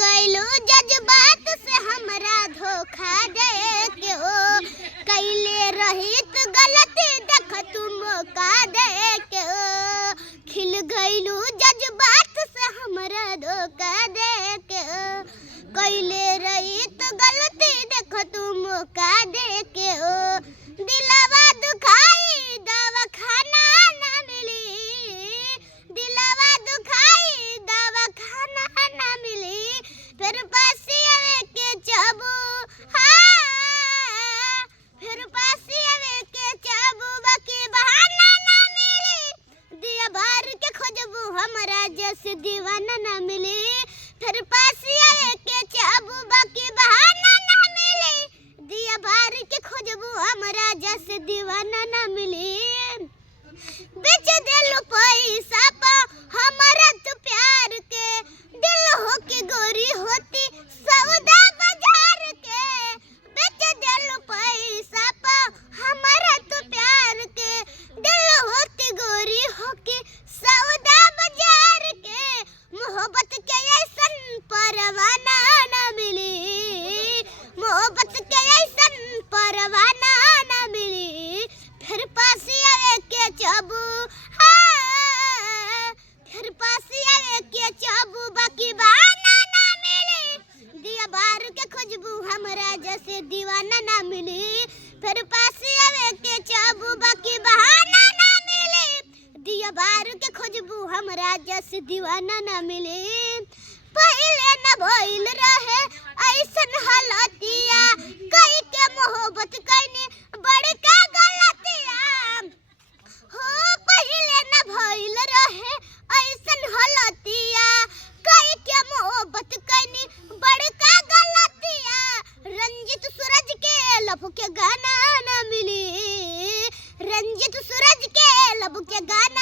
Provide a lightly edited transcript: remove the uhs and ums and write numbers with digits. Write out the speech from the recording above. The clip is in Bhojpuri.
गइलू जज्बात से हमरा धोखा दे के ओ कैले रहित गलती देख तू मौका दे के ओ खिल गइलू जज्बात से हमरा धोखा दे के ओ कैले रहित गलती देख तू मौका दे के ओ दिलवा दुखाई दवाखाना ना मिली दिलवा दुखाई दवाखाना ना मिली फिर पासी आवे के चाबू हाँ फिर पासी आवे के चाबू बाकी बहाना ना मिली दिया बार के खोजबू हमरा जैसे दीवाना ना मिली फिर पासी आवे के चाबू बाकी बहाना ना मिली दिया बार के खोजबू हमरा जैसे दीवाना ना मिली बेच दिल पैसा पा हमारा तो प्यार के दिल हो के गोरी होती सौदा बाजार के बेच दिल पैसा पा हमारा तो प्यार के दिल होती गोरी हो के सौदा बाजार के मोहब्बत के ऐसन परवाना ना मिली मोहब्बत के ऐसन परवाना ना मिली फिर पासी आवे के चाबू हाँ फिर पासी आवे के चाबू बाकी बहाना ना मिली दिया बार के खुशबू हमरा जैसे दीवाना ना मिली फिर पासी आवे के चाबू बाकी बहाना ना मिली दिया बार के खुशबू हमरा जैसे दीवाना ना मिली पहले न भइल रहे ऐसन हालतिया कई के मोहब्बत कइने बड़का गलतिया हो पहले न भइल रहे ऐसन हालतिया कई के मोहब्बत कइने बड़का गलतिया रंजित सूरज के लब के गाना ना मिली रंजित सूरज के लब के गाना